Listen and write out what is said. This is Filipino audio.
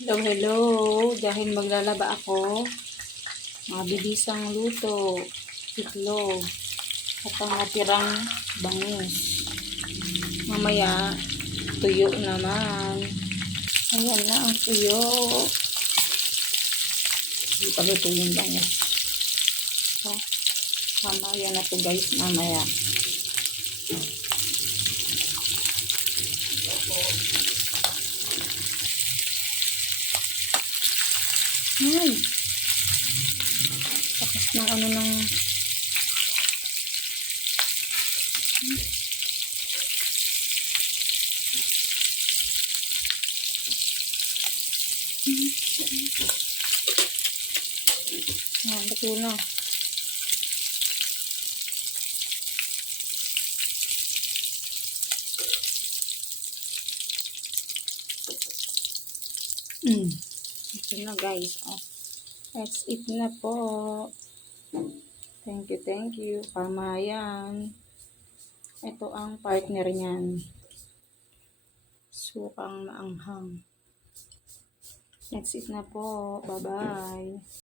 Hello, hello. Dahil maglalaba ako, mabilisang luto, itlog, at ang natirang bangis. Mamaya, tuyo naman. Ayan na ang tuyo. Hindi pa luto yung bangis. So, mamaya na to guys, mamaya. Ay, takas ng ano ng bato na. Ito na guys. Oh. Let's eat na po. Thank you, thank you. Kamayan. Ito ang partner niyan. Sukang maanghang. Let's eat na po. Bye-bye.